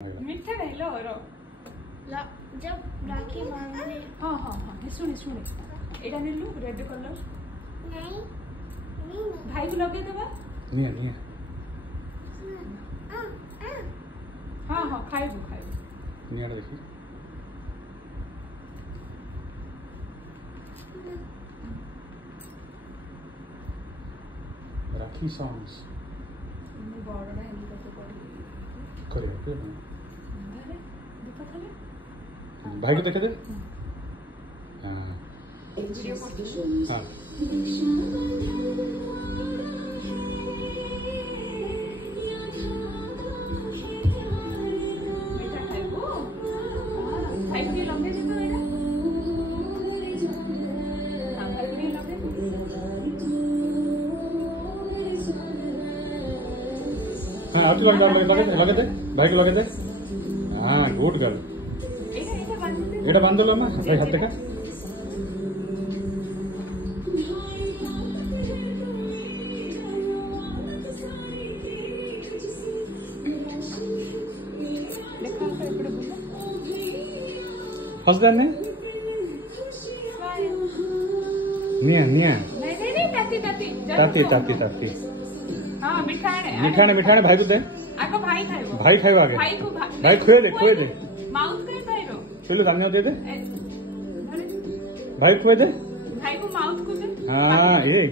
मीठा नहीं लो रो जब राखी बांधने हाँ हाँ हाँ सुने सुने एटा ने लू रेड कलर नहीं भाई को लगे देबा नहीं हाँ हाँ खाइबू खाइबू नहीं देखी राखी सॉन्ग्स बड़ा ना हेलीकॉप्टर करे ओके अरे देखो थाले भाई को देखे दे हां वीडियो हां मीठा खाइबू भाई को लगे दे तो एरा हां भाई को लगे हां आप लगे दे भाई को लगे दे हां गुड गर्ल एटा बांध लो ना भाई हाथ देखा हंसदा ने निया निया नहीं ताती ताती ताती ताती हां मिठाने भाई को दे आको भाई खाइबो भाई खाइबा आगे भाई को भाई खुए दे माउथ के खाइरो चलो सामने दे दे भाई खुए दे भाई को माउथ को दे हां ये